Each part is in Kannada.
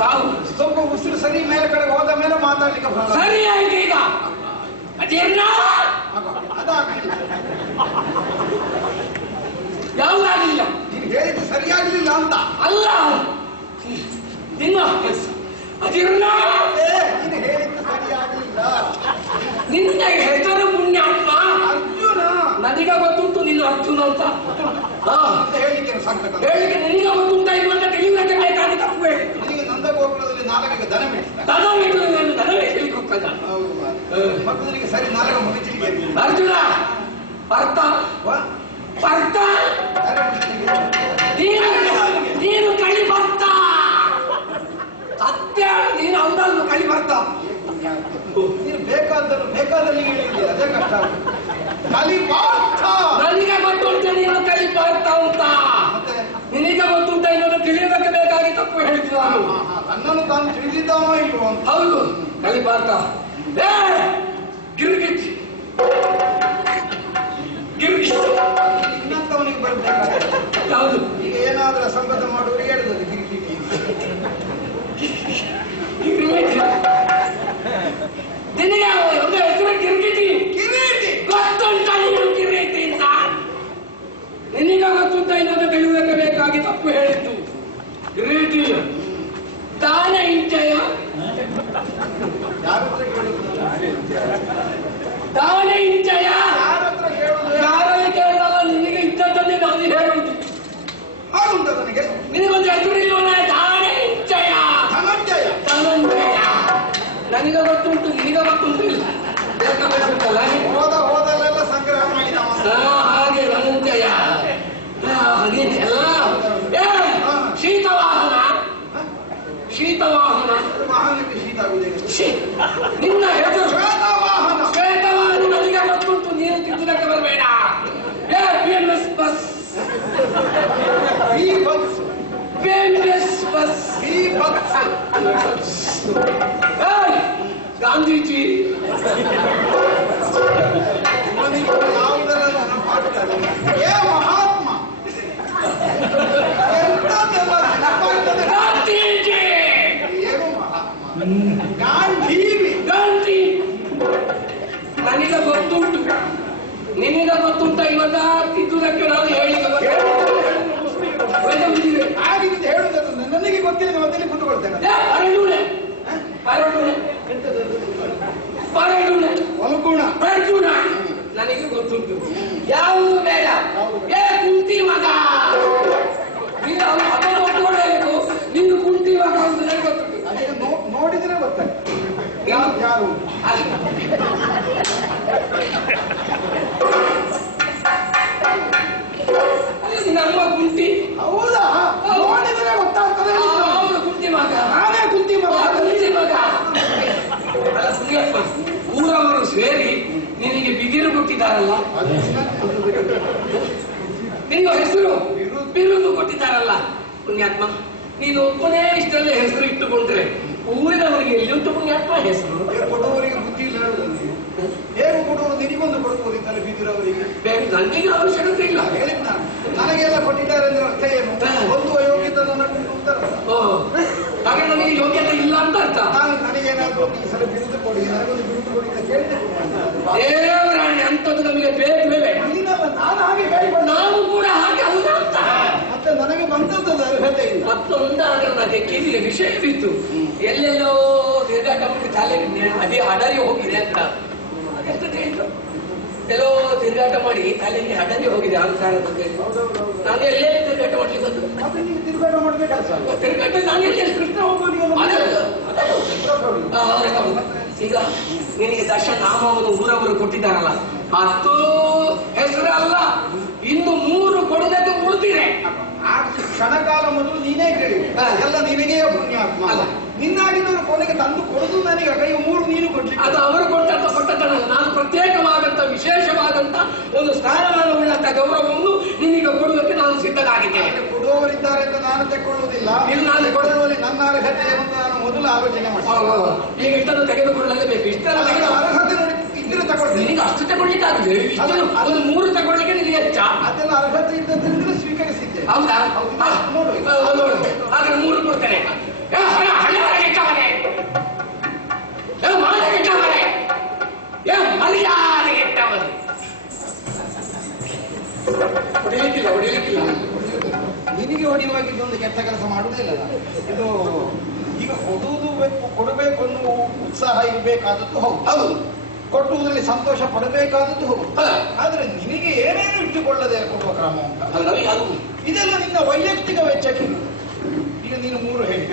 ಸಾವು. ಸ್ವಲ್ಪ ಉಸಿರು ಸರಿ ಮೇಲೆ ಕಡೆ ಹೋದ ಮೇಲೆ ಮಾತಾಡ್ಲಿಕ್ಕೆ ಸರಿ ಆಯ್ತು. ಈಗ ಅದೇನ ಅದಾಗಲಿಲ್ಲ, ಯಾವುದಾಗಲಿಲ್ಲ. ನೀನು ಹೇಳಿದ್ದು ಸರಿಯಾಗಲಿಲ್ಲ ಅಂತ ಅಲ್ಲ, ನಿನ್ನ ಅದಿರ್ನ ನೀನು ಹೇಳಿದ್ದು ಸರಿಯಾಗಲಿಲ್ಲ. ನಿನ್ನ ಹೆಸರು ಪುಣ್ಯಾತ್ಮ ಅರ್ಜುನ. ನನಗೆ ಗೊತ್ತುಂಟು ನಿನ್ನ ಅರ್ಜುನ ಅಂತ. ಹೇಳಿಕೆ ಸಂಕಟ ಹೇಳಿಕೆ ನಿನಗೆ ಗೊತ್ತುಂಟ ಇರುವಂತ ತಿಳಿಯುವಂತೆ ಬೇಕಾಗಿ ತಪ್ಪು ಹೇಳಿ. ನಿನಗೆ ನಂದಗೋಪುರದಲ್ಲಿ ನಾಲ್ಕಿಗೆ ದನ ಮೇಡಿಸಿದ. ದನ ಮೇಡಲು ನಾನು ದನವೇ ಹೇಳಿಕ್ಕೆ ಹೋಗ್ತದ. ಮಕ್ಕಳಿಗೆ ಸರಿ ನಾಲ್ಕ ಮುಗಿಚಿಗೆ ಅರ್ಜುನ ಬರ್ತ ಬರ್ತ ನೀನು ಕಳಿ ಬರ್ತ ಸತ್ಯ. ನೀನು ಹೌದನ್ನು ಕಳಿ ಬರ್ತ. ನೀನು ಬೇಕಾದಲ್ಲಿ ಹೇಳಿದ್ದೀಯ, ಅದೇ ಕಷ್ಟ. ಕಲಿ ಪಾರ್ಥ ನನಗೆ ಗೊತ್ತುಂಟ ನೀನು ಕಳಿ ಬರ್ತ ಅಂತ. ನಿನಗೆ ಗೊತ್ತುಂಟ ಇನ್ನೊಂದು ತಿಳಿಯೋದಕ್ಕೆ ಬೇಕಾಗಿ ತಪ್ಪು ಹೇಳಿದ್ದು ನಾನು. ನನ್ನನ್ನು ತಾನು ತಿಳಿದಿದ್ದಾನೋ ಇಲ್ವೋ ಅಂತ. ಹೌದು, ಕಳಿ ಬರ್ತ. ಗಿರ್ಗಿಟ್ ಗಿರ್ಗಿಟ್ ಇನ್ನಂತವನಿಗೆ ಬರಬೇಕಾದ್ರೆ ಯಾವುದು? ಈಗ ಏನಾದ್ರೂ ಅಸಂಗತ ಮಾಡುವವರಿಗೆ ಹೇಳಿದ್ರೆ ಗಿರಿಗಿಟಿ ನಿನಗೆ ಒಂದು ಹೆಸರು ಗಿರ್ಗಿಟಿ. ಕಿರೀಟಿ ಗೊತ್ತುಂಟ ನೀನು ಕಿರೀಟಿ ಅಂತ. ನಿನಗೆ ಗೊತ್ತುಂಟ ಇನ್ನೊಂದು ತಿಳಿಯುವುದಕ್ಕೆ ಬೇಕಾಗಿ ತಪ್ಪು ಹೇಳಿದ್ದು. ಕಿರೀಟಿ ತಾನೇ ಇಂಚಯ ಯಾರ ಹತ್ರ ಕೇಳುದು? ತಾನೇ ಇಂಚಯ ಯಾರ ಹತ್ರ ಕೇಳುದು? ಯಾರಲ್ಲಿ ಕೇಳಿದಲ್ಲ, ನಿನಗೆ ಇದ್ದದ್ದನ್ನೇ ನಾನು ಹೇಳುವುದು. ಹಾಗುಂಟ ನನಗೆ. ನಿನಗೊಂದು ಹೆಸರು ಇಲ್ವಲ್ಲ, ತಾನೇ ಇಂಚಯ ಧನಂಜಯ. ಧನಂಜಯ. ನನಗೆ ಗೊತ್ತುಂಟು, ನಿನಗೆ ಗೊತ್ತುಂಟು. ಇಲ್ಲ ಬೇಕಾಗುತ್ತಲ್ಲ ಹೋದಲ್ಲೆಲ್ಲ ಸಂಗ್ರಹ ಮಾಡಿದವ. ಹಾಗೆ ಧನಂಜಯ. ಎಲ್ಲ ಶೀತವಾಹನ. ಶೀತವಾಹನ ವಾಹನಕ್ಕೆ ಶೀತ ಆಗುವುದೇ. ನಿನ್ನ ಹೆಸರು ಶ್ವೇತವಾಹನ. ಶ್ವೇತವಾಹನ ನನಗೆ ಗೊತ್ತುಂಟು. ನೀನು ತಿದ್ದುದಕ್ಕೆ ಬರಬೇಡ. BMS bus. BMS bus. Gandhiji ಯಾವುದೆಲ್ಲ ನೆನಪಾಗ್ತದೆ. ಏ ಮಹಾತ್ಮ ಎಂಥದ್ದೆಲ್ಲ ನೆನಪಾಗ್ತದೆ. ಗಾಂಧೀಜಿ. ಏನು ಮಹಾತ್ಮ? ಗಾಂಧೀವಿ. ಗಾಂಧಿ. ನನಗೆ ಗೊತ್ತುಂಟು, ನಿನಗೆ ಗೊತ್ತುಂಟ. ಇವತ್ತ ತಿದ್ದುದಕ್ಕೆ ನಾನು ಹೇಳಿದ ಆಗಿದ್ದು ಹೇಳುವುದನ್ನು ನನಗೆ ಗೊತ್ತಿಲ್ಲ. ಮೊದಲೇ ಕೂತ್ಕೊಳ್ತೇನೆ. ಒಲಗುಣ ಅರ್ಜುನ ನನಗೆ ಗೊತ್ತುಂಟು. ಯಾವುದು ಬೇಡ. ಕುಂತಿ ಮಗ. ನೀನು ಅದನ್ನು ಒಪ್ಪಿಕೊಳ್ಳಬೇಕು. ನೀನು ಕುಂತಿ ಮಗ ಅಂತ ನನಗೆ ಗೊತ್ತುಂಟು. ಅದಕ್ಕೆ ನೋಡಿದ್ರೆ ಗೊತ್ತಾಗ್ತದೆ ಯಾರು. ನಮ್ಮ ಕುಂತಿ. ಹೌದಾ? ನೋಡಿದ್ರೆ ಗೊತ್ತಾಗ್ತದೆ. ಕುಂತಿ ಮಗ. ನಾನೇ ಕುಂತಿ ಮಗ. ಕುಂತಿ ಮಗ. ಅಲ್ಲ ಪುಣ್ಯಪ್ಪ, ಊರವರು ಸೇರಿ ನಿನಗೆ ಬಿದಿರು ಕೊಟ್ಟಿದ್ದಾರಲ್ಲ. ನಿನ್ನ ಹೆಸರು ಬಿರುದು ಕೊಟ್ಟಿದ್ದಾರಲ್ಲ. ಪುಣ್ಯಾತ್ಮ, ನೀನು ಕೊನೆ ಇಷ್ಟಲ್ಲೇ ಹೆಸರು ಇಟ್ಟುಕೊಂಡ್ರೆ ಊರಿನವರಿಗೆ ಎಲ್ಲಿ ಉಂಟು ಪುಣ್ಯಾತ್ಮ ಹೆಸರು? ಕೊಡುವವರಿಗೆ ಬುದ್ಧಿ ಇಲ್ಲ ಹೇಳುದಲ್ಲ. ಹೇಗೆ ಕೊಡುವರು? ನಿನಗೊಂದು ಕೊಡ್ಬೋದಿತ್ತಲ್ಲ ಬಿದ್ದಿರವರಿಗೆ. ನನಗೆ ಅವಶ್ಯಕತೆ ಇಲ್ಲ. ಹೇಳಿದ್ ನಾನು. ನನಗೆಲ್ಲ ಕೊಟ್ಟಿದ್ದಾರೆ ಅಂದ್ರೆ ಅರ್ಥ ಏನು? ಒಂದು ಅಯೋಗ್ಯತೆ ನನಗೆ ಹಾಗೆ ನನಗೆ ಯೋಗ್ಯತೆ ಇಲ್ಲ ಅಂತ ಅರ್ಥ. ನನಗೇನಾದ್ರು ಈ ಸಲ ಬಿರುದು ಕೊಡಿ, ನನಗೊಂದು ಬಿರುದು ಕೊಡಿ ಅಂತ ಕೇಳ್ತೇನೆ. ದೇವರಾಣಿ ಅಂತದ್ದು ನಮಗೆ ಬೇಕು ಮೇಲೆ. ನಾನು ಹಾಗೆ ಹೇಳಿಕೊಂಡು ನಾವು ಕೂಡ ಹಾಗೆ ಅಲ್ಲ ಅಂತ. ಮತ್ತೆ ನನಗೆ ಬಂದದ್ದು ಅರ್ಹತೆ ಇಲ್ಲ. ಮತ್ತೊಂದಾದ್ರೆ ನನಗೆ ಕಿವಿಗೆ ವಿಷಯ ಬಿತ್ತು. ಎಲ್ಲೆಲ್ಲೋ ತಿರುಗಾಟ ಮಾಡಿ ತಲೆ ಅದೇ ಅಡರಿ ಹೋಗಿದೆ ಅಂತ. ಎಲ್ಲೋ ತಿರುಗಾಟ ಮಾಡಿ ತಲೆಗೆ ಅಡರಿ ಹೋಗಿದೆ ಅಹಂಕಾರದ ಬಗ್ಗೆ. ನಾನು ಎಲ್ಲೇ ತಿರುಗಾಟ ಮಾಡ್ಲಿಕ್ಕೆ ಬಂದು ತಿರುಗಾಟ ಮಾಡ್ಬೇಕು. ತಿರುಗಾಟ ನಾನು ಎಲ್ಲೇ ಕೃಷ್ಣ ಹೋಗೋದು. ಈಗ ನಿನಗೆ ದಶನಾಮವನ್ನು ಊರವರು ಕೊಟ್ಟಿದ್ದಾರಲ್ಲ, ಅಷ್ಟು ಹೆಸರು ಅಲ್ಲ, ಇನ್ನು 3 ಕೊಡುವುದಕ್ಕೆ ಉಳಿದಿದೆ. ಆ ಕ್ಷಣಕಾಲ ಮೊದಲು ನೀನೇ ಕೇಳಿ ಎಲ್ಲ ನಿನಗೇ ಪುಣ್ಯಾತ್ಮ. ನಿನ್ನಾಗಿದ್ದವರು ಕೊನೆಗೆ ತಂದು ಕೊಡುದು ನನಗೆ ಕೈ 3 ನೀನು ಕೊಡ್ಲಿ. ಅದು ಅವರು ಕೊಟ್ಟದ್ದಲ್ಲ. ನಾನು ಪ್ರತ್ಯೇಕವಾದಂತ ವಿಶೇಷವಾದಂತ ಒಂದು ಸ್ಥಾನಮಾನವುಳ್ಳಂತ ಗೌರವವನ್ನು ನಿನಗೆ ಕೊಡುವುದಕ್ಕೆ ನಾನು ಸಿದ್ಧನಾಗಿದ್ದೇನೆ. ಕೊಡುವವರಿದ್ದಾರೆ ಅಂತ ನಾನು ತೆಕ್ಕೊಳ್ಳುವುದಿಲ್ಲ. ನಾನು ಕೊಡುವಲ್ಲಿ ನನ್ನ ಅರ್ಹತೆ ಏನು ಅಂತ ನಾನು ಮೊದಲು ಆಲೋಚನೆ ಮಾಡ್ತೀನಿ. ಈಗ ಇಷ್ಟನ್ನು ತೆಗೆದುಕೊಳ್ಳಲೇಬೇಕು. ಇಷ್ಟೆಲ್ಲ ಅರ್ಹತೆ ನೋಡಿ ಇದ್ರೆ ತಗೊಳ್ತೀನಿ. ನಿನಗೆ ಅಷ್ಟು ತಗೊಳ್ಳಿಕ್ಕಾಗದೆ ಒಂದು 3 ತಗೊಳ್ಳಿಕ್ಕೆ ನಿನಗೆ ಹೆಚ್ಚ. ಅದೆಲ್ಲ ಅರ್ಹತೆ ಇದ್ದದ್ರಿಂದ ಸ್ವೀಕರಿಸಿದ್ದೆ. ಹೌದಾ? ನೋಡು, ಹಾಗಾದ್ರೆ 3 ಕೊಡ್ತೇನೆ. ಕೆಟ್ಟ ಕೆಲಸ ಮಾಡುವುದಿಲ್ಲ ನಾನು. ಇದು ಈಗ ಕೊಡಬೇಕು ಅನ್ನುವ ಉತ್ಸಾಹ ಇರಬೇಕಾದದ್ದು ಹೌದು, ಕೊಟ್ಟುವುದರಲ್ಲಿ ಸಂತೋಷ ಪಡಬೇಕಾದದ್ದು ಹೌದು. ಆದ್ರೆ ನಿನಗೆ ಏನೇನು ಇಟ್ಟುಕೊಳ್ಳದೆ ಕೊಡುವ ಕ್ರಮ ಉಂಟು. ಇದೆಲ್ಲ ನಿನ್ನ ವೈಯಕ್ತಿಕ ವೆಚ್ಚಕ್ಕೆ. ಈಗ ನೀನು 3 ಹೇಳಿ,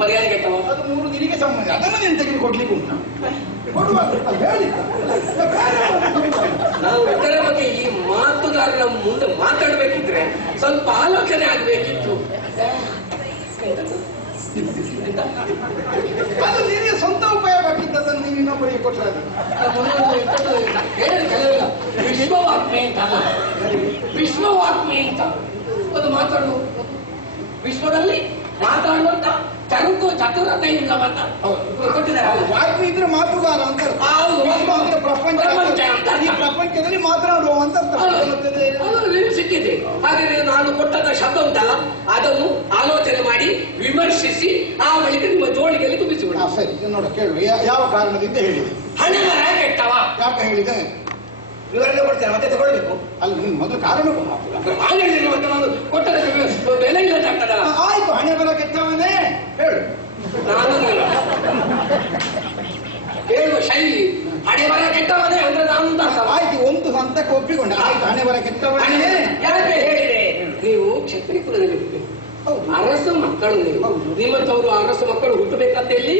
ಮರ್ಯಾದೆ ಕೆಟ್ಟವ, ಅದು 3 ನಿನಗೆ ಸಂಬಂಧ. ಅದನ್ನು ನೀನು ತೆಗೆದು ಕೊಡ್ಲಿಕ್ಕೆ ಉಂಟು ನಾವು ಇದರ ಬಗ್ಗೆ ಈ ಮಾತುಗಾರರ ಮುಂದೆ ಮಾತಾಡ್ಬೇಕಿದ್ರೆ ಸ್ವಲ್ಪ ಆಲೋಚನೆ ಆಗ್ಬೇಕಿತ್ತು. ಅದು ನಿನಗೆ ಸ್ವಂತ ಉಪಯೋಗ ಆಗಿದ್ದದನ್ನು ನೀವು ಇನ್ನೊಬ್ಬರಿಗೆ ಕೊಟ್ಟರೆ ವಿಶ್ವವಾತ್ಮೆ ಅಂತ ವಿಶ್ವವಾತ್ಮೆ ಅಂತ ಅದು ಮಾತಾಡುವ ವಿಶ್ವದಲ್ಲಿ ಮಾತಾಡುವಂತ ಚತುರತೆ ಇಲ್ಲವಂತ ಕೊಟ್ಟಿದ್ದಾರೆ. ವಾಕ್ಯ ಇದ್ರೆ ಮಾತುಗಾರ ಅಂತ ಪ್ರಪಂಚ, ಈ ಪ್ರಪಂಚದಲ್ಲಿ ಮಾತನಾಡುವ ಅಂತ ಸಿಕ್ಕಿದೆ. ಹಾಗೆ ನಾನು ಕೊಟ್ಟಂತ ಶಬ್ದ ಉಂಟಲ್ಲ ಅದನ್ನು ಆಲೋಚನೆ ಮಾಡಿ ವಿಮರ್ಶಿಸಿ ಆ ಬಳಿಕ ನಿಮ್ಮ ಜೋಳಿಗೆಯಲ್ಲಿ ತುಂಬಿಸಿಬಿಡ. ಸರಿ, ನೋಡ ಕೇಳು, ಯಾವ ಕಾರಣದಿಂದ ಹೇಳಿದೆ? ಹಣೆ ಮರ ಕೆಟ್ಟವ. ಯಾಕೆ ಹೇಳಿದೆ? ವಿವರಣೆ ಕೊಡ್ತೇನೆ, ಮತ್ತೆ ತಗೊಳ್ಬೇಕು. ಅಲ್ಲಿ ನೀನು ಮೊದಲು ಕಾರಣ ಮತ್ತೆ ನಾನು ಕೊಟ್ಟದ ಬೆಲೆ ಇಲ್ಲ ತಕ್ಕದ. ಆಯ್ತು, ಹಣೆ ಬರ ಕೆಟ್ಟವನೇ ಹೇಳು. ನಾನು ಹೇಳುವ ಶೈಲಿ ಹಣೆ ಬರ ಕೆಟ್ಟವನೇ ಅಂದ್ರೆ ನಾನು ಆಯ್ತು, ಒಂದು ಹಂತಕ್ಕೆ ಒಪ್ಪಿಕೊಂಡೆ. ಆಯ್ತು, ಹಣೆ ಬರ ಕೆಟ್ಟವನೇ. ಯಾಕೆ ಹೇಳಿದೆ? ನೀವು ಕ್ಷತ್ರಿಯ ಕುಲದಲ್ಲಿ ಹುಟ್ಟಬೇಕು, ಅರಸು ಮಕ್ಕಳು ನೀವು. ನಿಮ್ಮಂತವರು ಅರಸು ಮಕ್ಕಳು ಹುಟ್ಟಬೇಕಂತ ಇಲ್ಲಿ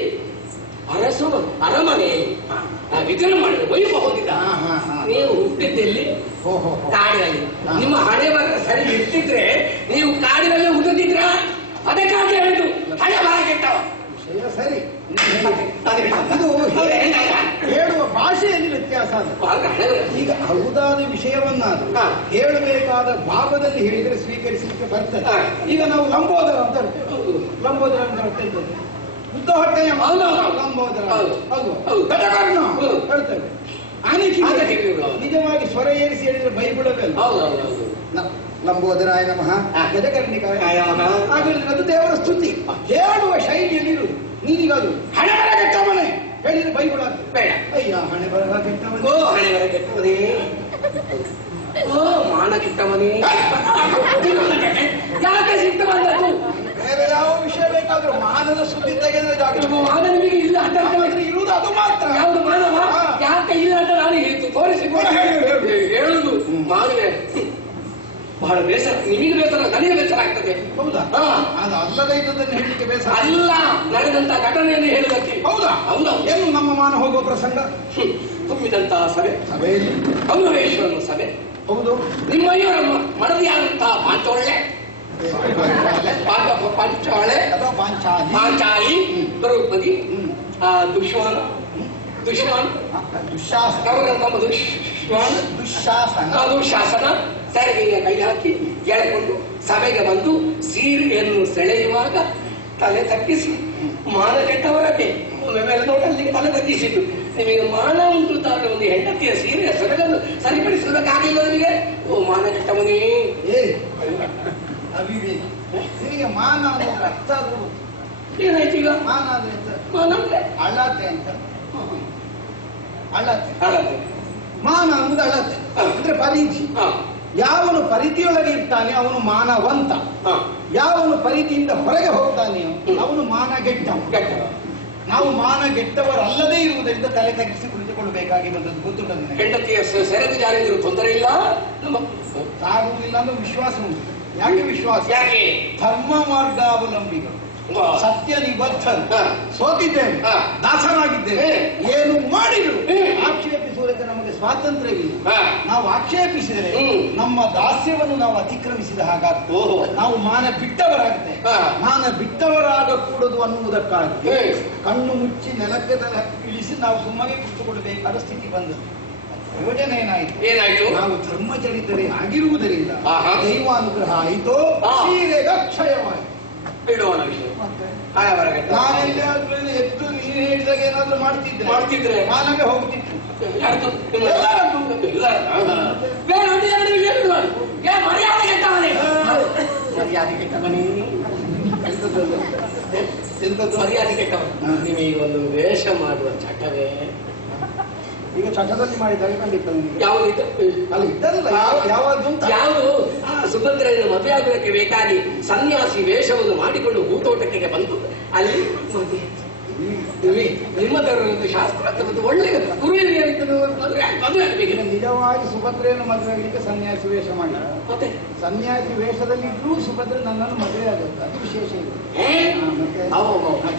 ಅರಸು ಅರಮನೆಯಲ್ಲಿ ವಿಜೃಂಭಣೆ ವೈಭವ ಹೊಂದಿದ್ದ. ನೀವು ಹುಟ್ಟಿದ್ದಲ್ಲಿ ಕಾಡಿನಲ್ಲಿ. ನಿಮ್ಮ ಹಣೆ ಬರ ಸರಿ ಇರ್ತಿದ್ರೆ ನೀವು ಕಾಡಿನಲ್ಲಿ ಹುಟ್ಟಿದ್ರ. ಅದಕ್ಕಾಗಿ ಹೇಳಿದ್ದು ಹಣೆ ಬರ ಕೆಟ್ಟವ. ಸರಿ, ಇದು ಹೇಳುವ ಭಾಷೆಯಲ್ಲಿ ವ್ಯತ್ಯಾಸ. ಈಗ ಹೌದಾದ ವಿಷಯವನ್ನಾದ್ರೂ ಹೇಳಬೇಕಾದ ಭಾಗದಲ್ಲಿ ಹೇಳಿದರೆ ಸ್ವೀಕರಿಸಲಿಕ್ಕೆ ಬರ್ತದೆ. ಈಗ ನಾವು ಲಂಬೋದರ ಅಂತ ಹೇಳ್ತೇವೆ. ಲಂಬೋದರ ಅಂತ ಹೇಳ್ತೇವೆ, ಉದ್ದ ಹೊಟ್ಟೆಯ ಲಂಬೋದರ ಹೇಳ್ತೇವೆ. ನಿಜವಾಗಿ ಸ್ವರ ಏರಿಸಿ ಹೇಳಿದ್ರೆ ಬೈಬಿಡಬೇಕು. ಲಂಬೋದರಾಯ ನಮಃ, ಗಜಕರ್ಣಿಕಾಯ ಹಾಗೆ ಅದು ದೇವರ ಸ್ತುತಿ. ಹೇಳುವ ಶೈಲಿಯಲ್ಲಿ ಇರುವುದು. ನೀನೀಗದು ಹಣೆ ಬರ ಕೆಟ್ಟವನೇ ಹೇಳಿದ್ರೆ ಬೈಬಿಡ ಬೇಡ. ಅಯ್ಯ, ಹಣೆ ಬರ ಕೆಟ್ಟವನೇ, ಹಣೆ ಬರ ಕೆಟ್ಟವನೇ, ಮಾನ ಕೆಟ್ಟವನೇ. ಯಾಕೆ ಸಿಕ್ತ ಬಂದದ್ದು? ಬೇರೆ ಯಾವ ವಿಷಯ ಬೇಕಾದ್ರೂ ಮಾನದ ಸುದ್ದಿ ತೆಗೆದ್ರೆ ಮಾನ ನಿಮಗೆ ಇಲ್ಲ ಅಂತ ಇರುವುದು ಅದು ಮಾತ್ರ. ಯಾವುದು ಮಾನವ? ಯಾಕೆ ಇಲ್ಲ ಅಂತ ನಾನು ತೋರಿಸಿ ಹೇಳುದು. ಮಾನವೇ ಬಹಳ ಬೇಸರ, ನಿಮಗೆ ಬೇಸರ, ನನಗೆ ಬೇಸರ ಆಗ್ತದೆ. ಹೌದಾ? ಅದು ಅಲ್ಲದೆ ಇದ್ದದನ್ನು ಹೇಳಲಿಕ್ಕೆ ಬೇಸರ ಅಲ್ಲ, ನಡೆದಂತ ಘಟನೆಯನ್ನು ಹೇಳುವುದಕ್ಕೆ. ಹೌದಾ? ಹೌದಾ? ಏನು ನಮ್ಮ ಮಾನ ಹೋಗುವ ಪ್ರಸಂಗ? ತುಂಬಿದಂತಹ ಸಭೆಯಲ್ಲಿ ಗೌರವೇಶ್ವರನ ಸಭೆ. ಹೌದು. ನಿಮ್ಮ ಮಡದಿಯಾದಂತಹ ಪಾಂಚೋಳೆ, ಪಾಂಚಾಲಿ, ದ್ರೌಪದಿ, ದುಶಾಸನ ಸೆರಗಿಗೆ ಕೈ ಹಾಕಿ ಎಳೆಕೊಂಡು ಸಭೆಗೆ ಬಂದು ಸೀರೆಯನ್ನು ಸೆಳೆಯುವಾಗ ತಲೆ ತಗ್ಗಿಸಿ ಮಾನ ಕೆಟ್ಟವರಕ್ಕೆ ಮೇಲೆ ನೋಡಲಿಕ್ಕೆ ತಲೆ ತಗ್ಗಿಸಿದ್ದು. ನಿಮಗೆ ಮಾನ ಉಂಟು ತಾನೆ ಒಂದು ಹೆಂಡತಿಯ ಸೀರೆಯ ಸೆರಗನ್ನು ಸರಿಪಡಿಸುವುದಕ್ಕಾಗಿಲ್ಲ ನಿಮಗೆ? ಓ ಮಾನ ಕೆಟ್ಟವನೇ. ನಿನಗೆ ಮಾನ ಅರ್ಥ ಆದ್ರೂ ಏನಾಯ್ತು ಈಗ? ಮಾನ ಅಂದ್ರೆ ಮಾನ ಅಂದ್ರೆ ಅಳತೆ ಅಂತ. ಅಳತೆ ಅಳತೆ, ಮಾನ ಅನ್ನೋದು ಅಳತೆ ಅಂದ್ರೆ ಪರಿಧಿ. ಯಾವನು ಪರಿಧಿಯೊಳಗೆ ಇರ್ತಾನೆ ಅವನು ಮಾನವಂತ. ಯಾವನು ಪರಿಧಿಯಿಂದ ಹೊರಗೆ ಹೋಗ್ತಾನೆಯೋ ಅವನು ಮಾನಗೆಟ್ಟವ. ನಾವು ಮಾನಗೆಟ್ಟವರಲ್ಲದೇ ಇರುವುದರಿಂದ ತಲೆ ತಗ್ಗಿಸಿ ಕುಳಿತುಕೊಳ್ಳಬೇಕಾಗಿ ಬಂದದ್ದು ಗೊತ್ತುಂಟ. ಹೆಂಡತಿಯ ಸೆರಗು ಜಾರಿದ್ರು ತೊಂದರೆ ಇಲ್ಲ, ಸಾಗುವುದಿಲ್ಲ ಅನ್ನೋ ವಿಶ್ವಾಸ ಉಂಟು. ಯಾಕೆ ವಿಶ್ವಾಸ? ಯಾಕೆ? ಧರ್ಮ ಮಾರ್ಗಾವಲಂಬಿಗಳು, ಸತ್ಯ ನಿಬದ್ಧರು. ಸೋತಿದ್ದೇವೆ, ದಾಸರಾಗಿದ್ದೇವೆ, ಏನು ಮಾಡಿದ್ರು ಆಕ್ಷೇಪಿಸುವುದಕ್ಕೆ ನಮಗೆ ಸ್ವಾತಂತ್ರ್ಯವಿಲ್ಲ. ನಾವು ಆಕ್ಷೇಪಿಸಿದರೆ ನಮ್ಮ ದಾಸ್ಯವನ್ನು ನಾವು ಅತಿಕ್ರಮಿಸಿದ ಹಾಗಾಗ್ತದೆ. ನಾವು ಮಾನ ಬಿಟ್ಟವರಾಗ್ತೇವೆ. ಮಾನ ಬಿಟ್ಟವರಾಗಕೂಡದು ಅನ್ನುವುದಕ್ಕಾಗಿ ಕಣ್ಣು ಮುಚ್ಚಿ ನೆಲಕ್ಕೆ ತಲೆ ಇಳಿಸಿ ನಾವು ಸುಮ್ಮನೆ ಕುಳಿತುಕೊಳ್ಳಬೇಕಾದ ಸ್ಥಿತಿ ಬಂದದ್ದು. ಯೋಜನೆ ಏನಾಯ್ತು? ನಾವು ಧರ್ಮಚರಿತರೆ ಆಗಿರುವುದರಿಂದ ದೈವಾನುಗ್ರಹ ಆಯಿತೋ, ಸೀರೆಗ ಕ್ಷಯವಾಯಿತು. ಬಿಡೋಣ ವಿಷಯ. ನಾನೆಲ್ಲಾದ್ರೂ ಎದ್ದು ನೀನು ಹೇಳಿದಾಗ ಏನಾದ್ರೂ ಮಾಡ್ತಿದ್ರೆ ಮಾನವೇ ಹೋಗ್ತಿತ್ತು. ಮರ್ಯಾದೆ ಕೆಟ್ಟವನು. ನಿಮಗೆ ಒಂದು ವೇಷ ಮಾಡುವ ಚಟವೇ ಈಗ ಚಟದಲ್ಲಿ ಮಾಡಿದಾಗ ಖಂಡಿತ ನಿನಗೆ ಯಾವುದು ಅಲ್ಲ ಇದ್ದಲ್ಲ ಯಾವುದು ಅಂತ ಯಾವುದು ಸುಭದ್ರೆಯನ್ನು ಮದುವೆ ಆಗುವುದಕ್ಕೆ ಬೇಕಾಗಿ ಸನ್ಯಾಸಿ ವೇಷವನ್ನು ಮಾಡಿಕೊಂಡು ಹೂತೋಟಕ್ಕೆ ಬಂದು ಅಲ್ಲಿ ನಿಮ್ಮದರೊಂದು ಶಾಸ್ತ್ರ ಒಳ್ಳೆಯ ಮದುವೆ ಆಗಬೇಕು. ನಿಜವಾಗಿ ಸುಭದ್ರೆಯನ್ನು ಮದುವೆ ಆಗಲಿಕ್ಕೆ ಸನ್ಯಾಸಿ ವೇಷ ಮಾಡಿ ಮತ್ತೆ ಸನ್ಯಾಸಿ ವೇಷದಲ್ಲಿ ಇದ್ರೂ ಸುಭದ್ರೆ ನನ್ನನ್ನು ಮದುವೆ ಆಗುತ್ತೆ, ಅದು ವಿಶೇಷ ಇದೆ.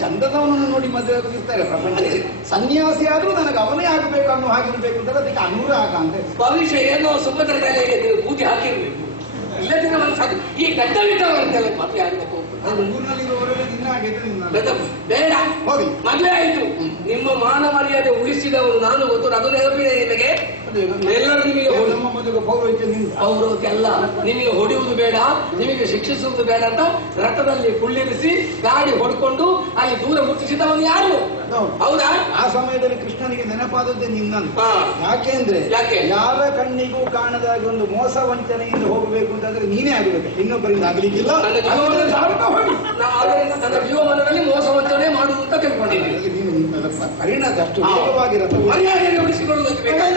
ಚಂದದವನನ್ನು ನೋಡಿ ಮದುವೆ ಆಗುತ್ತಿರ್ತಾರೆ ಪ್ರಪಂಚದಲ್ಲಿ. ಸನ್ಯಾಸಿ ಆದ್ರೂ ನನಗೆ ಅವನೇ ಆಗಬೇಕು ಅನ್ನೋ ಹಾಗಿರ್ಬೇಕು ಅಂತ ಅದಕ್ಕೆ ಅನುರಾಗ ಅಂತ ಭವಿಷ್ಯ ಏನೋ ಸುಭದ್ರ ತಲೆಗೆ ಪೂಜೆ ಹಾಕಿರ್ಬೇಕು. ಇಲ್ಲದಿನ ಮನಸ್ಸಾಗ ಈ ಗಡ್ಡವಿಟ್ಟವರಂತೆಲ್ಲ ಮದುವೆ ಆಗಬೇಕು. ಊರಿನಲ್ಲಿರುವವರೆಲ್ಲ ನಿನ್ನ ಹಾಗೆ ಬೇಡ ಹೋಗಿ ಮದುವೆ ಆಯ್ತು. ನಿಮ್ಮ ಮಾನ ಮರ್ಯಾದೆ ಉಳಿಸಿದವರು ನಾನು ಗೊತ್ತು, ಅದು ನೆನಪಿದೆ ನಿಮಗೆ. ಎಲ್ಲರೂ ನಿಮಗೆ ನಮ್ಮ ಮದುವೆ ಪೌರೋಹಿತ್ಯ ಪೌರೋಹಿತ್ಯ ಅಲ್ಲ, ನಿಮಗೆ ಹೊಡೆಯುವುದು ಬೇಡ, ನಿಮಗೆ ಶಿಕ್ಷಿಸುವುದು ಬೇಡ ಅಂತ ರಥದಲ್ಲಿ ಕುಳ್ಳಿರಿಸಿ ಗಾಡಿ ಹೊಡ್ಕೊಂಡು ಅಲ್ಲಿ ದೂರ ಮುಟ್ಟಿಸಿದವನು ಯಾರು? ಹೌದಾ? ಆ ಸಮಯದಲ್ಲಿ ಕೃಷ್ಣನಿಗೆ ನೆನಪಾದದ್ದೇ ನಿನ್ನನ್ನು. ಯಾಕೆಂದ್ರೆ ಯಾರ ಕಣ್ಣಿಗೂ ಕಾಣದಾಗಿ ಒಂದು ಮೋಸ ವಂಚನೆಯಿಂದ ಹೋಗಬೇಕು ಅಂತಂದ್ರೆ ನೀನೇ ಆಗಬೇಕು, ಇನ್ನೊಬ್ಬರಿಂದ ಆಗ್ಲಿಕ್ಕಿಲ್ಲ. ನನ್ನ ಜೀವಮಾನದಲ್ಲಿ ಮೋಸ ವಂಚನೆ ಮಾಡುವುದು ಅಂತ ತಿಳ್ಕೊಂಡಿದ್ದೀನಿ. ಪರಿಣಾಮ ಅಷ್ಟು ವೇಗವಾಗಿರತ್ತೆ. ಮರ್ಯಾದೆಯನ್ನು ಉಳಿಸಿಕೊಳ್ಳುವುದಕ್ಕೆ ಬೇಕಾದ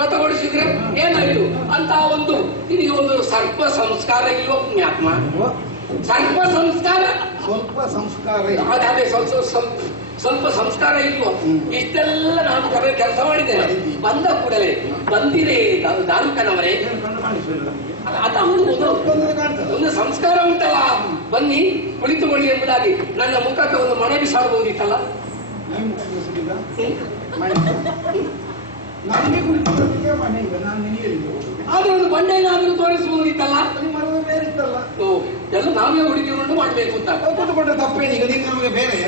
ರಥ ಓಡಿಸಿದ್ರೆ ಏನಾಯ್ತು ಅಂತ ಒಂದು ನಿನಗೆ ಒಂದು ಸರ್ಪ ಸಂಸ್ಕಾರ ಇಲ್ವೋ ಪುಣ್ಯಾತ್ಮ? ಸರ್ಪ ಸಂಸ್ಕಾರ ಸ್ವಲ್ಪ ಸಂಸ್ಕಾರ ಅದೇ ಸ್ವಲ್ಪ ಸಂಸ್ಕಾರ ಇಲ್ವೋ? ಇಷ್ಟೆಲ್ಲ ನಾನು ಕೆಲಸ ಮಾಡಿದ್ದೇನೆ. ಬಂದ ಕೂಡಲೇ ಬಂದಿರೇ ದಾರುಕನವರೇ ಅದ ಒಂದು ಸಂಸ್ಕಾರ ಉಂಟಲ್ಲ, ಬನ್ನಿ ಕುಳಿತುಕೊಳ್ಳಿ ಎಂಬುದಾಗಿ ನನ್ನ ಮುಖಕ್ಕೆ ಒಂದು ಮನೆ ಬಿಸಾಡಬಹುದಿತ್ತಲ್ಲ. ನನಗೆ ಕುಳಿತುಕೊಳ್ಳಲಿಕ್ಕೆ ಮನೆ ಇದೆ, ನಾನು ನಿನಗೆ ಆದ್ರೆ ಒಂದು ಬಂಡೆನಾದ್ರೂ ತೋರಿಸಬಹುದಿತ್ತಲ್ಲ. ಮರದ ಬೇರೆ ಇತ್ತಲ್ಲ, ಎಲ್ಲ ನಾವೇ ಹುಡುಕಿಕೊಂಡು ಮಾಡ್ಬೇಕು ಅಂತ ಕೂತ್ಕೊಂಡ್ರೆ ತಪ್ಪೇನೀಗ ನೀನು ನಮಗೆ ಬೇರೆ.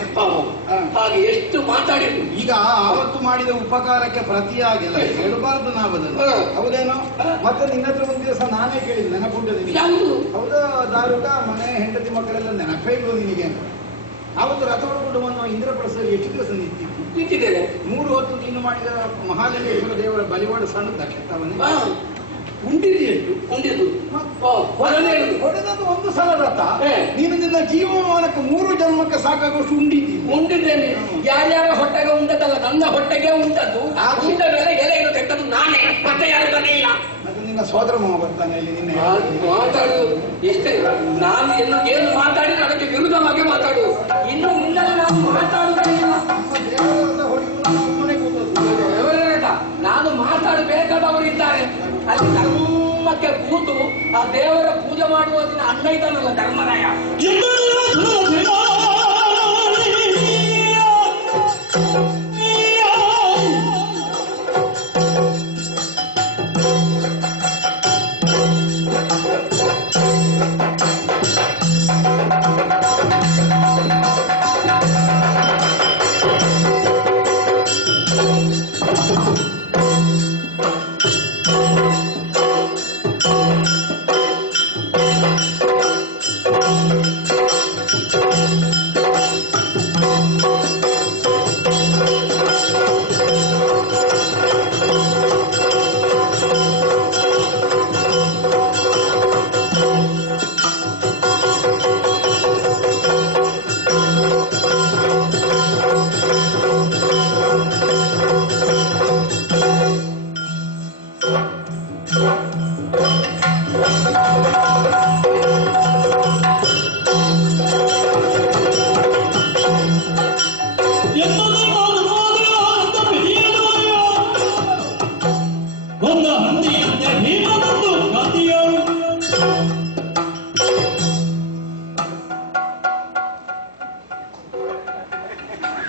ಹಾಗೆ ಎಷ್ಟು ಮಾತಾಡಿದ್ರು. ಈಗ ಆವತ್ತು ಮಾಡಿದ ಉಪಕಾರಕ್ಕೆ ಪ್ರತಿಯಾಗಿಲ್ಲ ಹೇಳಬಾರ್ದು ನಾವು ಅದನ್ನು, ಹೌದೇನೋ? ಮತ್ತೆ ನಿನ್ನ ಹತ್ರ ಒಂದು ದಿವಸ ನಾನೇ ಕೇಳಿದ್ದೆ, ನೆನಪುಂಟದೆ ಯಾವುದು? ಹೌದಾ ದಾರುಕ ಮನೆ ಹೆಂಡತಿ ಮಕ್ಕಳೆಲ್ಲ ನೆನಪೇ ಇಲ್ವೋ ನಿನಗೆ? ಆವತ್ತು ರಥ ಹೊಡ್ಕೊಂಡು ಬಂದು ಇಂದ್ರಪ್ರಸ್ಥದಲ್ಲಿ ಎಷ್ಟು ದಿವಸ ನಿಂತಿದ್ದೇನೆ. 3 ಹೊತ್ತು ನೀನು ಮಾಡಿದ ಮಹಾಲಿಂಗೇಶ್ವರ ದೇವರ ಬಲಿವಾಡ ಸಣ್ಣದ ಕೆತ್ತವನೇ ಉಂಡಿದ್ದು ಹೊಡೆದದ್ದು ಒಂದು ಸಲ ರಥ. ನೀನು ನಿನ್ನ ಜೀವಮಾನಕ್ಕೆ 3 ಜನ್ಮಕ್ಕೆ ಸಾಕಾಗುವಷ್ಟು ಉಂಡಿದ್ದೇನೆ. ಯಾರ್ಯಾರ ಹೊಟ್ಟೆಗೆ ಉಂಟದಲ್ಲ, ನನ್ನ ಹೊಟ್ಟೆಗೆ ಉಂಟದ್ದು. ಉಂಡ ಮೇಲೆ ಎಲೆಯನ್ನು ತೆಗೆದು ನಾನೇ, ಮತ್ತೆ ಯಾರು ಬರಲಿಲ್ಲ. ಅದು ನಿನ್ನ ಸೋದರ ಮಾವ ಬರ್ತಾನೆ ಇಲ್ಲಿ. ನಿನ್ನೆ ಮಾತಾಡುದು ಎಷ್ಟೇ, ನಾನು ಏನು ಮಾತಾಡಿದ್ರೆ ಅದಕ್ಕೆ ವಿರುದ್ಧವಾಗಿ ಮಾತಾಡುದು. ಇನ್ನು ಇಲ್ಲದೆ ನಾನು ಮಾತಾಡುವುದಿಲ್ಲ. ನಾನು ಮಾತಾಡಬೇಕಾದವರಿದ್ದಾರೆ. ಅಲ್ಲಿ ಧರ್ಮಕ್ಕೆ ಕೂತು ಆ ದೇವರ ಪೂಜೆ ಮಾಡುವ ದಿನ ಅಣ್ಣ ಇದ್ದಾನಲ್ಲ ಧರ್ಮರಾಯ,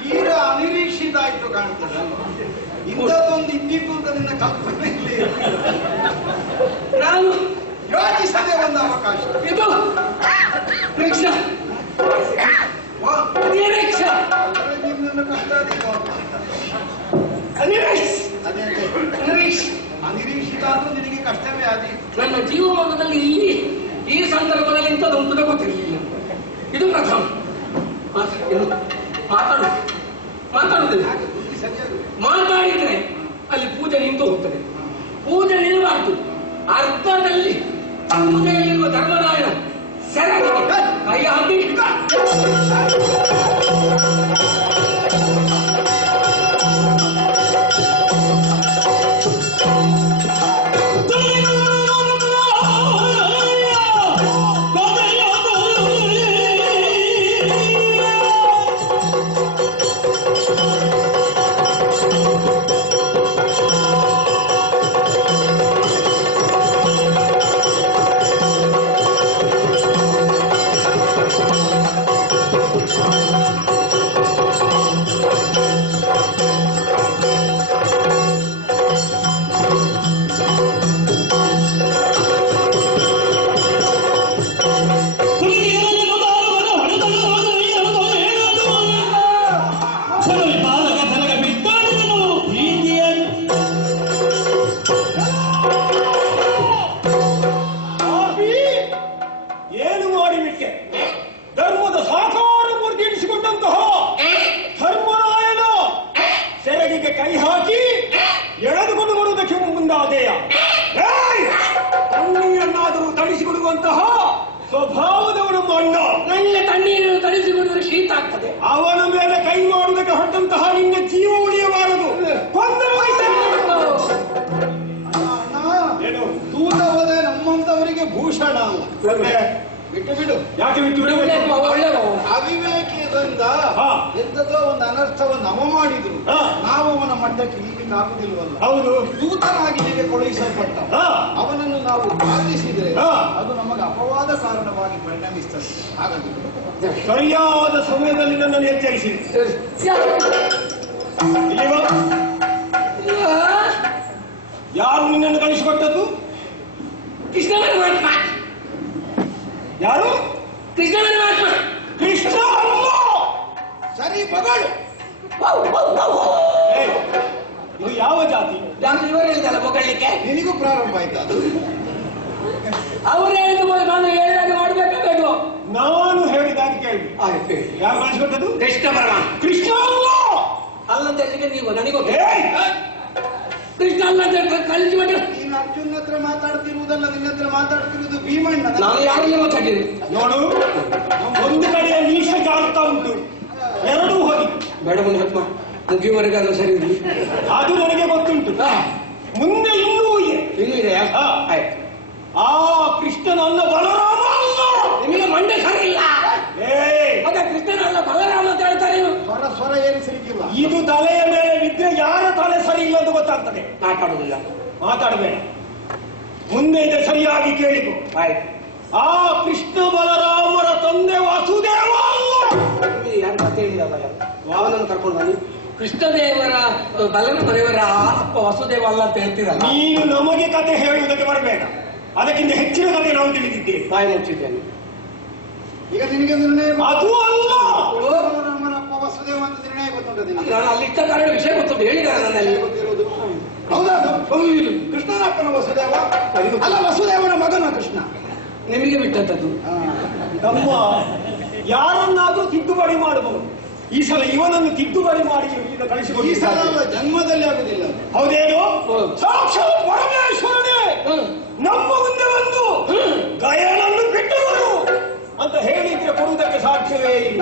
ಈಗ ಅನಿರೀಕ್ಷಿತ ಆಯ್ತು ಕಾಣ್ತದೆ. ಇಂಥದ್ದೊಂದು ಇದ್ದಿತ್ತು ಅಂತ ನಿನ್ನ ಕಲ್ಪನೆಯಲ್ಲಿ ನಾನು ಯೋಚಿಸದೆ ಒಂದು ಅವಕಾಶ. ಇದು ರಿಕ್ಷಾ ರಿಕ್ಷಾ ನಿನ್ನನ್ನು ಕಷ್ಟ ಅನಿರೀಕ್ಷಿತ ಅಂತ ನಿನಗೆ ಕಷ್ಟವೇ ಆಗಿ ನನ್ನ ಜೀವಮಾನದಲ್ಲಿ ಇಲ್ಲಿ ಈ ಸಂದರ್ಭದಲ್ಲಿ ಇಂಥದ್ದೊಂದು ಗೊತ್ತಿರಲಿಲ್ಲ. ಇದು ಪ್ರಥಮ. ಮಾತಾಡುದಿಲ್ಲ, ಮಾತಾಡಿದ್ರೆ ಅಲ್ಲಿ ಪೂಜೆ ನಿಂತು ಹೋಗ್ತದೆ. ಪೂಜೆ ನಿಲ್ಲಬಾರ್ದು. ಅರ್ಥದಲ್ಲಿ ಪೂಜೆಯಲ್ಲಿರುವ ಧರ್ಮರಾಯನ ಸೆರೆಗೆ ಕೈ ಹಾಕಿ ಶೀತ ಆಗ್ತದೆ. ಅವನ ಮೇಲೆ ಕೈ ಮಾಡುವುದಕ್ಕೆ ಹೊರಟಂತಹ ನಿನ್ನ ಜೀವ ಉಳಿಯಬಾರದು. ಏನು ದೂತ ಹೋದೆ ನಮ್ಮಂತವರಿಗೆ ಭೂಷಣ ಅಲ್ಲ. ಬಿಟ್ಟು ಬಿಡು. ಯಾಕೆ ಬಿಟ್ಟು ಬಿಡು? ಅವಿವೇಕಿಯಿಂದ ಎಂತದೋ ಒಂದು ಅನರ್ಥವನ್ನು ನಮ ಮಾಡಿದ್ರು ನಾವು ಅವನ ಮಟ್ಟಕ್ಕೆ ಇಲ್ಲಿಗಾಗುದಿಲ್ವಲ್ಲ. ಹೌದು, ದೂತನಾಗಿ ಹೀಗೆ ಕಳುಹಿಸಲ್ಪಟ್ಟ ಅವನನ್ನು ನಾವು ಬಾಧಿಸಿದ್ರೆ ಅದು ನಮಗೆ ಅಪವಾದ ಕಾರಣವಾಗಿ ಪರಿಣಮಿಸ್ತದೆ. ಹಾಗಾಗಿ ಸರಿಯಾದ ಸಮಯದಲ್ಲಿ ನನ್ನನ್ನು ಎಚ್ಚರಿಸಿ. ಯಾರು ನಿನ್ನನ್ನು ಕಳಿಸಿಕೊಟ್ಟದ್ದು? ಕೃಷ್ಣ ಪರಮಾತ್ಮ. ಯಾರು? ಕೃಷ್ಣ ಪರಮಾತ್ಮ. ಕೃಷ್ಣ ಅಲ್ಲ. ಸರಿ ಬಗಳು. ಇದು ಯಾವ ಜಾತಿ? ಜಾತಿ ಇವರು ಹೇಳಿದಲ್ಲ ಬೊಗಳ್ಲಿಕ್ಕೆ. ನಿನಗೂ ಪ್ರಾರಂಭ ಆಯ್ತು ಅದು. ಅವರು ಹೇಳಿದ ನಾನು ಹೇಳಿದಾಗ ಮಾಡ್ಬೇಕಾ ಬೇಡ? ನಾನು ಹೇಳಿದಾಗ ಕೇಳಿ. ಯಾರು ಕಳಿಸಿಕೊಟ್ಟದ್ದು? ಕೃಷ್ಣ ಪರಮಾತ್ಮ. ಕೃಷ್ಣ ಅಲ್ಲ. ಅಲ್ಲಂತ ಹೇಳಿಗೆ ನೀವು ನನಗೂ ಕೃಷ್ಣ ಅಲ್ಲ ಅಂತ ಕಳಿಸಿಬಿಟ್ಟು ನೀನು ಅರ್ಜುನ್ ಹತ್ರ ಮಾತಾಡ್ತಿರುವುದಲ್ಲ, ನಿನ್ನ ಹತ್ರ ಮಾತಾಡ್ತಿರುವುದು ಭೀಮಣ್ಣ. ನಾನು ಯಾರಲ್ಲಿ ಮಾತಾಡಿದೆ ನೋಡು, ಒಂದು ಕಡೆಯ ನೀಶ ಜಾಗ್ತಾ ಉಂಟು, ಎರಡೂ ಹೋಗಿ ಬೇಡ ಮುನಿಯಪ್ಪ, ಮುಗಿಯುವವರೆಗೆ ಅದು ಸರಿ ಇರಲಿ. ಅದು ನನಗೆ ಗೊತ್ತುಂಟು. ಮುಂದೆ ಇನ್ನೂ ಇದೆಯಾ? ಆಯ್ತು. ಆ ಕೃಷ್ಣನನ್ನ ಬಲರಾಮ ಅಲ್ಲ. ನಿಮಗೆ ಮಂಡೆ ಸರಿ ಇಲ್ಲ. ಅದ ಕೃಷ್ಣನಲ್ಲ ಬಲರಾಮ ಅಂತ ಹೇಳ್ತಾರೆ. ಸ್ವರ ಏರಿಸಲಿಕ್ಕಿಲ್ಲ. ಇದು ತಲೆಯ ಮೇಲೆ ಬಿದ್ದರೆ ಯಾರ ತಲೆ ಸರಿ ಇಲ್ಲ ಅಂತ ಗೊತ್ತಾಗ್ತದೆ. ಮಾತಾಡುವುದಿಲ್ಲ, ಮಾತಾಡಬೇಡ. ಮುಂದೆ ಇದೆ ಸರಿಯಾಗಿ ಕೇಳಿಕೊ. ಆಯ್ತು. ಆ ಕೃಷ್ಣ ಬಲರಾಮರ ತಂದೆ ವಾಸುದೇವ ಅಲ್ಲ. ಯಾರು ಮತ್ತೆ ಹೇಳಿದ ಅವನನ್ನು ಕರ್ಕೊಂಡು ಬನ್ನಿ. ಕೃಷ್ಣದೇವರ ಬಲರಾಮದೇವರ ಅಪ್ಪ ವಸುದೇವ ಅಲ್ಲ ಅಂತ ಹೇಳ್ತೀರಲ್ಲ. ನೀನು ನಮಗೆ ಕತೆ ಹೇಳುವುದಕ್ಕೆ ಬರಬೇಡ. ಅದಕ್ಕಿಂತ ಹೆಚ್ಚಿನ ಕತೆ ನಾವು ತಿಳಿದಿದ್ದೇವೆ. ಬಾಯಿ ಮುಚ್ಚಿದ್ದೇನೆ. ಈಗ ನಿನಗೆ ನಿರ್ಣಯ ಅದು ಅಲ್ಲ. ನಮ್ಮನಪ್ಪ ವಸುದೇವ ಅಂತ ನಿರ್ಣಯ ಗೊತ್ತುಂಟು. ನಾನು ಅಲ್ಲಿದ್ದ ಕಾರಣ ವಿಷಯ ಗೊತ್ತುಂಟು, ಹೇಳಿದ್ದಾರೆ ನನ್ನಲ್ಲಿ ಗೊತ್ತಿರೋದು. ಹೌದಾ? ಕೃಷ್ಣನಪ್ಪನ ವಸುದೇವ ಅಲ್ಲ, ವಸುದೇವನ ಮಗನ ಕೃಷ್ಣ. ನಿಮಗೆ ಬಿಟ್ಟದ್ದು. ನಮ್ಮ ಯಾರನ್ನಾದ್ರೂ ತಿದ್ದುಪಡಿ ಮಾಡಬಹುದು. ಈ ಸಲ ಇವನನ್ನು ತಿದ್ದುಪಡಿ ಮಾಡಿ ಈಗ ಕಳಿಸಿಕೊಡಿ. ಈ ಸಲ ಜನ್ಮದಲ್ಲಿ ಆಗುದಿಲ್ಲ. ಹೌದೇನು? ಸಾಕ್ಷಾತ್ ಪರಮೇಶ್ವರನೇ ನಮ್ಮ ಮುಂದೆ ಬಂದು ಗಯನನ್ನು ಬಿಟ್ಟವರು ಅಂತ ಹೇಳಿದ್ರೆ ಕೊಡುವುದಕ್ಕೆ ಸಾಧ್ಯವೇ ಇಲ್ಲ.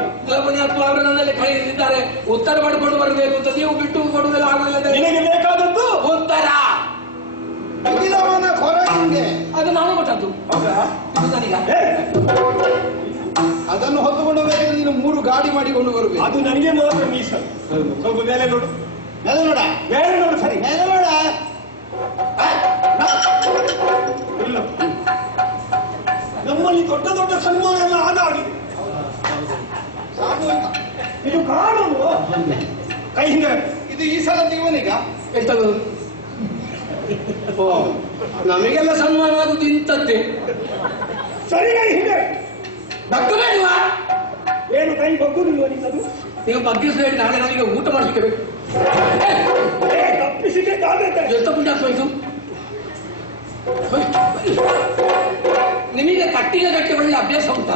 ಅವರು ನನ್ನಲ್ಲಿ ಕಳಿಸಿದ್ದಾರೆ, ಉತ್ತರ ಮಾಡಿಕೊಂಡು ಬರಬೇಕು ಅಂತ. ನೀವು ಬಿಟ್ಟು ಕೊಡುವುದಿಲ್ಲ, ಆಗುದಿಲ್ಲ. ನಿನಗೆ ಬೇಕಾದದ್ದು ಉತ್ತರ. ಮುಗಿದವನ ಹೊರಗೆ ಅದು ನಾನು ಕೊಟ್ಟದ್ದು. ಅದನ್ನು ಹೊತ್ತುಕೊಂಡು ಬೇಕಾದ್ರೆ ನೀನು 3 ಗಾಡಿ ಮಾಡಿಕೊಂಡು ಬರಬೇಕು. ಅದು ನನಗೆ ಮಾತ್ರ ಮೀಸಲು. ಸ್ವಲ್ಪ ಮೇಲೆ ನೋಡು, ಮೇಲೆ ನೋಡ, ಮೇಲೆ ನೋಡು. ಸರಿ, ಮೇಲೆ ನೋಡ. ಇಲ್ಲ, ನಮ್ಮಲ್ಲಿ ದೊಡ್ಡ ದೊಡ್ಡ ಸನ್ಮಾನ ಎಲ್ಲ ಆದಾಗಿದೆ. ಇದು ಕಾನೂನು. ಕೈಯಿಂದ ಇದು ಈ ಸಲ ಇವನಿಗ ಎಂತದು? ನಮಗೆಲ್ಲ ಸನ್ಮಾನ ಆಗುದು ಇಂಥದ್ದೇ. ಸರಿ, ಕೈ ಹಿಂದೆ ಬಗ್ಗಬೇಡುವ. ಏನು ಕೈ ಬಗ್ಗುದಿಲ್ವ ನಿನ್ನದು? ನೀವು ಬಗ್ಗಿಸಿ ಹೇಳಿ ನಾಳೆ ನನಗೆ ಊಟ ಮಾಡಲಿಕ್ಕೆ ಬೇಕು. ತಪ್ಪಿಸಿಕೆ ಎಂತ ಪುಣ್ಯಾತ್ಮ ಇದು? ನಿಮಗೆ ಕಟ್ಟಿಗೆ ಗಟ್ಟಿ ಒಳ್ಳೆ ಅಭ್ಯಾಸ ಉಂಟಾ?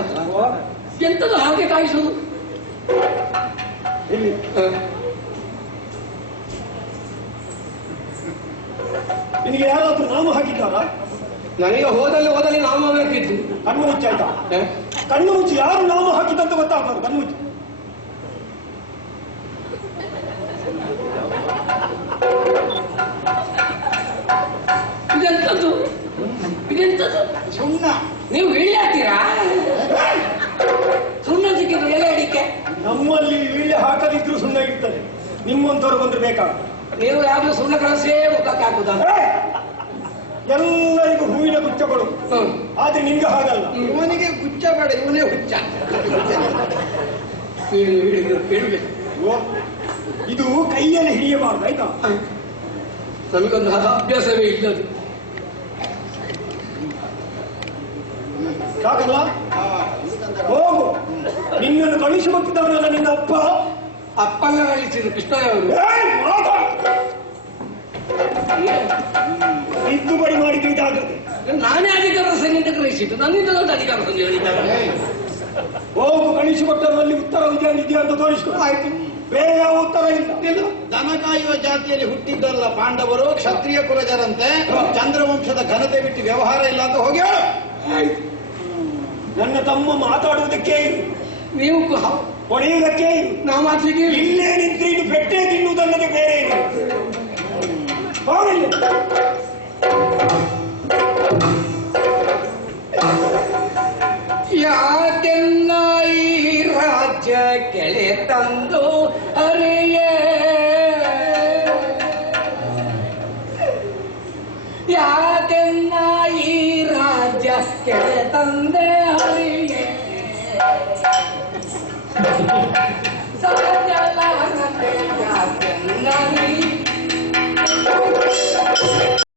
ಎಂತದು ಹಾಗೆ ಕಾಯಿಸುವುದು? ನಿನಗೆ ಯಾರಾದ್ರೂ ನಾಮ ಹಾಕಿದ್ದಾರಾ? ನನಗೆ ಹೋದಲ್ಲಿ ನಾಮ ಬೇಕಿತ್ತು. ಕಣ್ಣು ಮುಚ್ಚಾಯ್ತಾ? ಕಣ್ಣು ಮುಚ್ಚಿ ಯಾರು ನಾಮ ಹಾಕಿದಂತ ಗೊತ್ತಾಗ್ತದೆ. ಕಣ್ಣು ಮುಚ್ಚಿ. ಇದೆಂತದ್ದು? ಇದೆಂತದ್ದು? ಸುಣ್ಣ. ನೀವು ಇಳಿ ಹಾಕ್ತೀರಾ? ಸುಣ್ಣ ಸಿಕ್ಕಿದ್ರು ಎಲೆ ಅಡಿಕೆ. ನಮ್ಮಲ್ಲಿ ವೀಳ್ಯ ಹಾಕದಿದ್ರು ಸುಣ್ಣ ಇರ್ತದೆ. ನಿಮ್ಮಂತವ್ರು ಬಂದ್ರೆ ಬೇಕಾಗ್ತದೆ. ನೀವು ಯಾವ್ದು ಸುಣ್ಣ ಕಳಸೇ ಮುಖಕ್ಕೆ ಹಾಕುದ? ಎಲ್ಲರಿಗೂ ಹೂವಿನ ಗುಚ್ಚಗಳು. ಆದ್ರೆ ನಿಮ್ಗೆ ಹಾಗಲ್ಲ. ಇವನಿಗೆ ಗುಚ್ಚ ಬೇಡ, ಇವನೇ ಹುಚ್ಚ. ಇದು ಕೈಯಲ್ಲಿ ಹಿಡಿಯಬಾರ್ದು, ಆಯ್ತಾ? ನಮಗೊಂದು ಅಭ್ಯಾಸವೇ ಇಲ್ಲದು. ಸಾಕಲ್ಲ? ಹೋಗು. ನಿನ್ನನ್ನು ಕಳಿಸಿಕೊಟ್ಟಿದ್ದವನಲ್ಲ ನಿನ್ನ ಅಪ್ಪ. ಅಪ್ಪಲ್ಲ ಕಳಿಸಿದ್ರು ಕೃಷ್ಣಯ್ಯವರು. ತಿದ್ದುಪಡಿ ಮಾಡಿದ್ದು ಇದಾಗದೆ. ನಾನೇ ಅಧಿಕಾರ ಸಂಘಟನೆ ಗ್ರಹಿಸಿದ್ದು, ನನ್ನಿಂದ ದೊಡ್ಡ ಅಧಿಕಾರ ಸಂಘ ಹೇಳಿದ್ದಾರೆ. ಹೋಗು, ಕಳಿಸಿಕೊಟ್ಟವರಲ್ಲಿ ಉತ್ತರ ಇದೆಯಾ ಅಂತ ತೋರಿಸ್ಕೊಂಡು ಆಯ್ತು. ಬೇರೆ ಯಾವ ಉತ್ತರ ಇಲ್ಲ. ದನ ಕಾಯುವ ಜಾತಿಯಲ್ಲಿ ಹುಟ್ಟಿದ್ದಲ್ಲ ಪಾಂಡವರು, ಕ್ಷತ್ರಿಯ ಕುಲಜರಂತೆ. ಚಂದ್ರವಂಶದ ಘನತೆ ಬಿಟ್ಟು ವ್ಯವಹಾರ ಇಲ್ಲ ಅಂತ ಹೋಗಿ ಹೇಳು. ನನ್ನ ತಮ್ಮ ಮಾತಾಡುವುದಕ್ಕೆ ನೀವು ಹೊಡೆಯುವುದಕ್ಕೆ ನಾವು ಮಾತಿಗೆ ಇಲ್ಲೇ ನಿಂತು ಇದು ಪೆಟ್ಟೆ ತಿನ್ನುವುದಲ್ಲದೆ ಬೇರೆ ಏನು ಹೋಗಲಿ. ಯಾಕೆನ್ನ ಈ ರಾಜ್ಯ ಕೆಳೆ ತಂದು ಅರಿಯೇ ಯಾಕೆನ್ನ ಈ ರಾಜ್ಯ ಕೆಳೆ ತಂದೆ